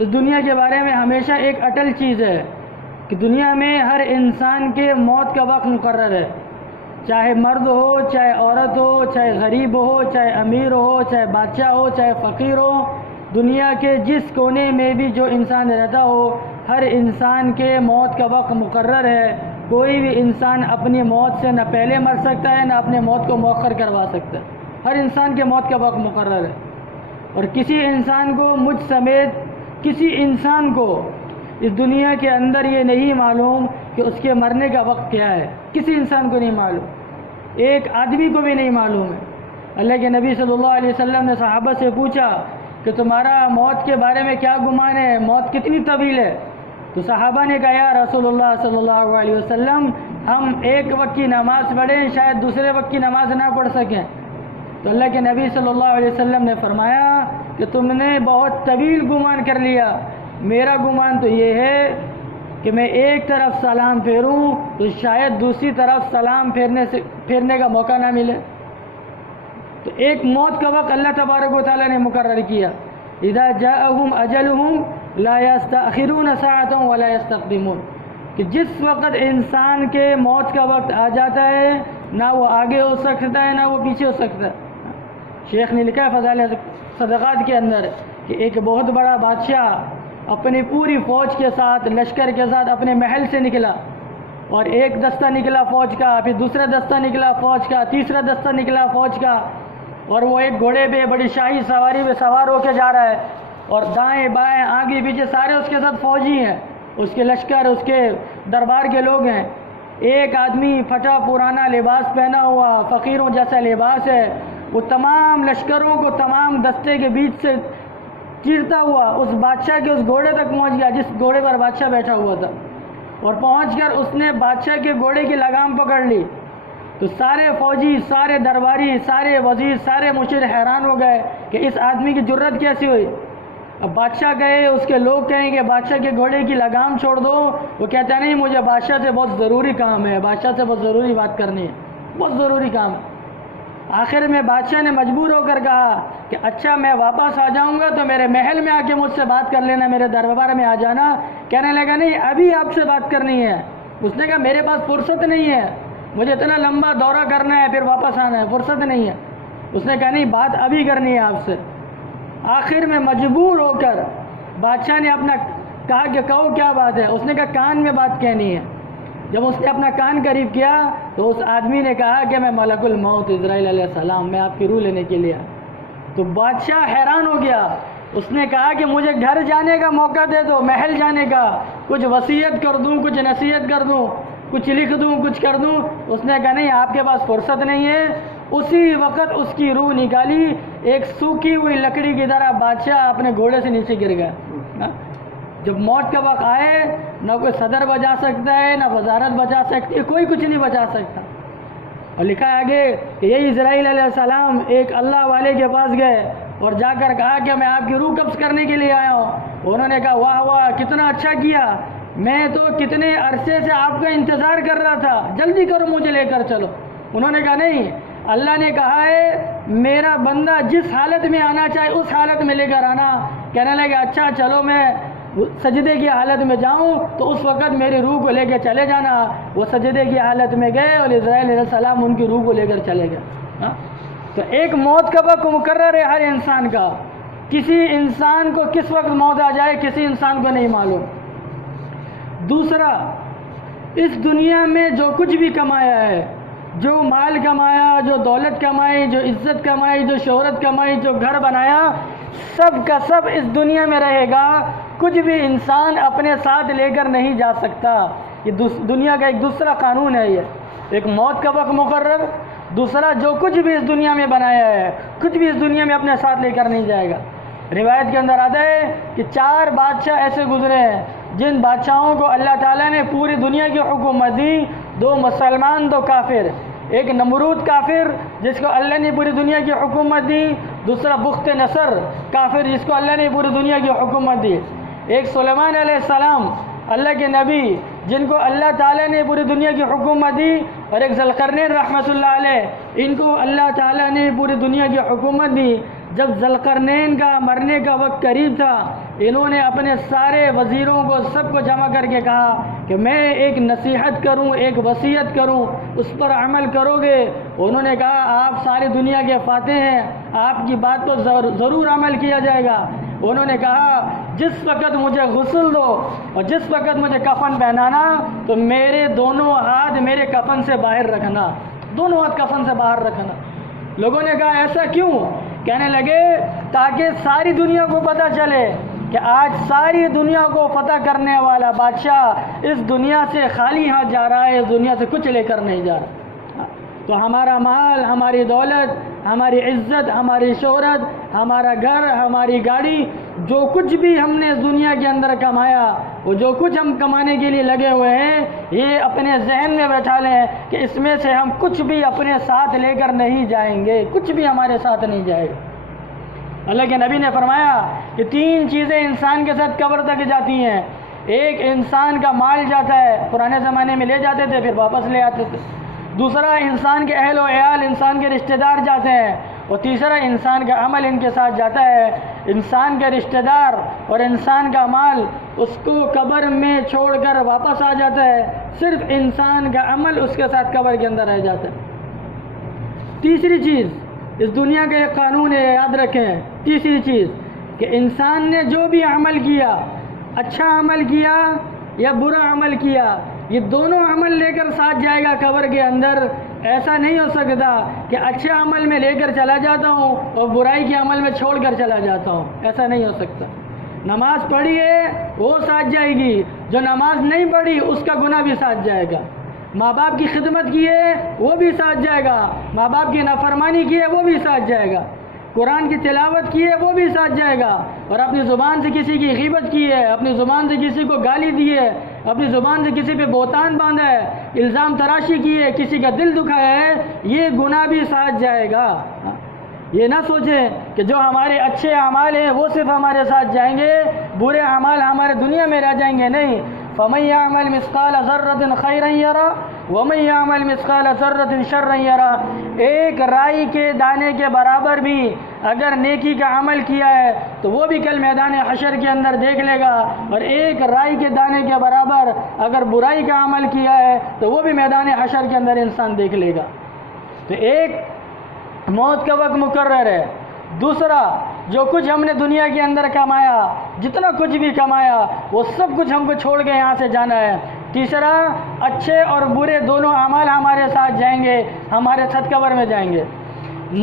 اس دنیا کے بارے میں ہمیشہ ایک اٹل چیز ہے کہ دنیا میں ہر انسان کے موت کا وقت مقرر ہے، چاہے مرد ہو، چاہے عورت ہو، چاہے غریب ہو، چاہے امیر ہو، چاہے بادشاہ ہو، چاہے فقیر ہو، دنیا کے جس کونے میں بھی جو انسان رہتا ہو، ہر انسان کے موت کا وقت مقرر ہے۔ کوئی بھی انسان اپنی موت سے نہ پہلے مر سکتا ہے نہ اپنے موت کو مؤخر کروا سکتا ہے۔ ہر انسان کے موت کا وقت مقرر ہے، اور کسی انسان کو، مجھ سمیت کسی انسان کو اس دنیا کے اندر یہ نہیں معلوم کہ اس کے مرنے کا وقت کیا ہے۔ کسی انسان کو نہیں معلوم، ایک آدمی کو بھی نہیں معلوم ہے۔ اللہ کے نبی صلی اللہ علیہ وسلم نے صحابہ سے پوچھا کہ تمہارا موت کے بارے میں کیا گمان ہے، موت کتنی طویل ہے؟ تو صحابہ نے کہا یا رسول اللہ صلی اللہ علیہ وسلم، ہم ایک وقت کی نماز پڑھیں شاید دوسرے وقت کی نماز نہ پڑھ سکیں۔ تو اللہ کے نبی صلی اللہ علیہ وسلم نے فرمایا کہ تم نے بہت طویل گمان کر لیا، میرا گمان تو یہ ہے کہ میں ایک طرف سلام پھیروں تو شاید دوسری طرف سلام پھیرنے کا موقع نہ ملے۔ تو ایک موت کا وقت اللہ تبارک و تعالیٰ نے مقرر کیا، اذا جاءہم اجلہم لا یستأخرون ساعۃ ولا یستقدمون، کہ جس وقت انسان کے موت کا وقت آ جاتا ہے نہ وہ آگے ہو سکتا ہے نہ وہ پیچھے ہو سکتا ہے۔ شیخ نے لکھا ہے فضائل صدقات کے اندر کہ ایک بہت بڑا بادشاہ اپنی پوری فوج کے ساتھ، لشکر کے ساتھ اپنے محل سے نکلا، اور ایک دستہ نکلا فوج کا، پھر دوسرا دستہ نکلا فوج کا، تیسرا دستہ نکلا فوج کا، اور وہ ایک گھوڑے پہ بڑی شاہی سواری پہ سوار ہو کے جا رہا ہے، اور دائیں بائیں آگے پیچھے سارے اس کے ساتھ فوجی ہیں، اس کے لشکر، اس کے دربار کے لوگ ہیں۔ ایک آدمی پھٹا پرانا لباس پہنا ہوا، فقیروں جیسا لباس ہے، وہ تمام لشکروں کو تمام دستے کے بیچ سے چیرتا ہوا اس بادشاہ کے اس گھوڑے تک پہنچ گیا جس گھوڑے پر بادشاہ بیٹھا ہوا تھا، اور پہنچ کر اس نے بادشاہ کے گھوڑے کی لگام پکڑ لی۔ تو سارے فوجی، سارے درباری، سارے وزیر، سارے مشیر حیران ہو گئے کہ اس آدمی کی جرت کیسی ہوئی۔ اب بادشاہ کہے، اس کے لوگ کہیں کہ بادشاہ کے گھوڑے کی لگام چھوڑ دو، وہ کہتا نہیں مجھے بادشاہ سے بہت ضروری کام ہے، بادشاہ سے بہت ضروری بات کرنی ہے، بہت ضروری کام ہے۔ آخر میں بادشاہ نے مجبور ہو کر کہا کہ اچھا میں واپس آ جاؤں گا تو میرے محل میں آ کے مجھ سے بات کر لینا، میرے دربار میں آ جانا۔ کہنے لگا نہیں ابھی آپ سے بات کرنی ہے۔ اس نے کہا میرے پاس فرصت نہیں ہے، مجھے اتنا لمبا دورہ کرنا ہے پھر واپس آنا ہے، فرصت نہیں ہے۔ اس نے کہا نہیں بات ابھی کرنی ہے آپ سے۔ آخر میں مجبور ہو کر بادشاہ نے اپنا کہا کہ کہو کیا بات ہے؟ اس نے کہا کان میں بات کہنی ہے۔ جب اس نے اپنا کان قریب کیا تو اس آدمی نے کہا کہ میں ملک الموت اسرائیل علیہ السلام، میں آپ کی روح لینے کے لیے۔ تو بادشاہ حیران ہو گیا، اس نے کہا کہ مجھے گھر جانے کا موقع دے دو، محل جانے کا، کچھ وصیت کر دوں، کچھ نصیحت کر دوں، کچھ لکھ دوں، کچھ کر دوں۔ اس نے کہا نہیں آپ کے پاس فرصت نہیں ہے۔ اسی وقت اس کی روح نکالی، ایک سوکھی ہوئی لکڑی کی طرح بادشاہ اپنے گھوڑے سے نیچے گر گیا۔ جب موت کا وقت آئے نہ کوئی صدر بچا سکتا ہے نہ وزارت بچا سکتی ہے، کوئی کچھ نہیں بچا سکتا۔ اور لکھا ہے آگے کہ یہی اسرائیل علیہ السلام ایک اللہ والے کے پاس گئے اور جا کر کہا کہ میں آپ کی روح قبض کرنے کے لیے آیا ہوں۔ انہوں نے کہا واہ واہ کتنا اچھا کیا، میں تو کتنے عرصے سے آپ کا انتظار کر رہا تھا، جلدی کرو مجھے لے کر چلو۔ انہوں نے کہا نہیں، اللہ نے کہا ہے میرا بندہ جس حالت میں آنا چاہے اس حالت میں لے کر آنا۔ کہنے لگے اچھا چلو میں سجدے کی حالت میں جاؤں تو اس وقت میری روح کو لے کے چلے جانا۔ وہ سجدے کی حالت میں گئے اور اسرائیل علیہ السلام ان کی روح کو لے کر چلے گئے۔ تو ایک موت کا وقت مقرر ہے ہر انسان کا، کسی انسان کو کس وقت موت آ جائے کسی انسان کو نہیں معلوم۔ دوسرا، اس دنیا میں جو کچھ بھی کمایا ہے، جو مال کمایا، جو دولت کمائی، جو عزت کمائی، جو شہرت کمائی، جو گھر بنایا، سب کا سب اس دنیا میں رہے گا، کچھ بھی انسان اپنے ساتھ لے کر نہیں جا سکتا۔ یہ دنیا کا ایک دوسرا قانون ہے، یہ ایک موت کا وقت مقرر، دوسرا جو کچھ بھی اس دنیا میں بنایا ہے کچھ بھی اس دنیا میں اپنے ساتھ لے کر نہیں جائے گا۔ روایت کے اندر آتا ہے کہ 4 بادشاہ ایسے گزرے ہیں جن بادشاہوں کو اللہ تعالیٰ نے پوری دنیا کی حکومت دی، 2 مسلمان 2 کافر۔ ایک نمرود کافر جس کو اللہ نے پوری دنیا کی حکومت دی، دوسرا بخت نصر کافر جس کو اللہ نے پوری دنیا کی حکومت دی۔ ایک سلیمان علیہ السلام اللہ کے نبی جن کو اللہ تعالیٰ نے پوری دنیا کی حکومت دی، اور ایک ذوالقرنین رحمۃ اللہ علیہ، ان کو اللہ تعالیٰ نے پوری دنیا کی حکومت دی۔ جب ذوالقرنین کا مرنے کا وقت قریب تھا، انہوں نے اپنے سارے وزیروں کو سب کو جمع کر کے کہا کہ میں ایک نصیحت کروں، ایک وصیت کروں، اس پر عمل کرو گے؟ انہوں نے کہا آپ ساری دنیا کے فاتح ہیں، آپ کی بات تو ضرور عمل کیا جائے گا۔ انہوں نے کہا جس وقت مجھے غسل دو اور جس وقت مجھے کفن پہنانا تو میرے دونوں ہاتھ میرے کفن سے باہر رکھنا، دونوں ہاتھ کفن سے باہر رکھنا۔ لوگوں نے کہا ایسا کیوں؟ کہنے لگے تاکہ ساری دنیا کو پتہ چلے کہ آج ساری دنیا کو فتح کرنے والا بادشاہ اس دنیا سے خالی ہاتھ جا رہا ہے، اس دنیا سے کچھ لے کر نہیں جا رہا۔ تو ہمارا مال، ہماری دولت، ہماری عزت، ہماری شہرت، ہمارا گھر، ہماری گاڑی، جو کچھ بھی ہم نے اس دنیا کے اندر کمایا، وہ جو کچھ ہم کمانے کے لیے لگے ہوئے ہیں، یہ اپنے ذہن میں بیٹھا لیں کہ اس میں سے ہم کچھ بھی اپنے ساتھ لے کر نہیں جائیں گے، کچھ بھی ہمارے ساتھ نہیں جائے گا۔ اللہ کے نبی نے فرمایا کہ 3 چیزیں انسان کے ساتھ قبر تک جاتی ہیں۔ ایک انسان کا مال جاتا ہے، پرانے زمانے میں لے جاتے تھے پھر واپس لے آتے تھے۔ دوسرا انسان کے اہل و عیال، انسان کے رشتہ دار جاتے ہیں، اور تیسرا انسان کا عمل ان کے ساتھ جاتا ہے۔ انسان کے رشتہ دار اور انسان کا مال اس کو قبر میں چھوڑ کر واپس آ جاتا ہے، صرف انسان کا عمل اس کے ساتھ قبر کے اندر رہ جاتا ہے۔ تیسری چیز، اس دنیا کا ایک قانون ہے، یاد رکھیں، تیسری چیز کہ انسان نے جو بھی عمل کیا، اچھا عمل کیا یا برا عمل کیا، یہ دونوں عمل لے کر ساتھ جائے گا قبر کے اندر۔ ایسا نہیں ہو سکتا کہ اچھے عمل میں لے کر چلا جاتا ہوں اور برائی کے عمل میں چھوڑ کر چلا جاتا ہوں، ایسا نہیں ہو سکتا۔ نماز پڑھی ہے وہ ساتھ جائے گی، جو نماز نہیں پڑھی اس کا گناہ بھی ساتھ جائے گا۔ ماں باپ کی خدمت کی ہے وہ بھی ساتھ جائے گا، ماں باپ کی نافرمانی کی ہے وہ بھی ساتھ جائے گا، قرآن کی تلاوت کی ہے وہ بھی ساتھ جائے گا، اور اپنی زبان سے کسی کی غیبت کی ہے، اپنی زبان سے کسی کو گالی دی ہے، اپنی زبان سے کسی پہ بہتان باندھا ہے، الزام تراشی کی ہے، کسی کا دل دکھایا ہے، یہ گناہ بھی ساتھ جائے گا۔ یہ نہ سوچیں کہ جو ہمارے اچھے اعمال ہیں وہ صرف ہمارے ساتھ جائیں گے، برے اعمال ہمارے دنیا میں رہ جائیں گے، نہیں۔ فَمَن يَعْمَلْ مِثْقَالَ ذَرَّةٍ خَيْرًا يَرَهُ وَمَن يَعْمَلْ مِثْقَالَ ذَرَّةٍ شَرًّا يَرَهُ۔ ایک رائی کے دانے کے برابر بھی اگر نیکی کا عمل کیا ہے تو وہ بھی کل میدان حشر کے اندر دیکھ لے گا، اور ایک رائی کے دانے کے برابر اگر برائی کا عمل کیا ہے تو وہ بھی میدان حشر کے اندر انسان دیکھ لے گا۔ تو ایک موت کا وقت مقرر ہے، دوسرا جو کچھ ہم نے دنیا کے اندر کمایا، جتنا کچھ بھی کمایا وہ سب کچھ ہم کو چھوڑ کے یہاں سے جانا ہے، تیسرا اچھے اور برے دونوں اعمال ہمارے ساتھ جائیں گے، ہمارے ساتھ قبر میں جائیں گے۔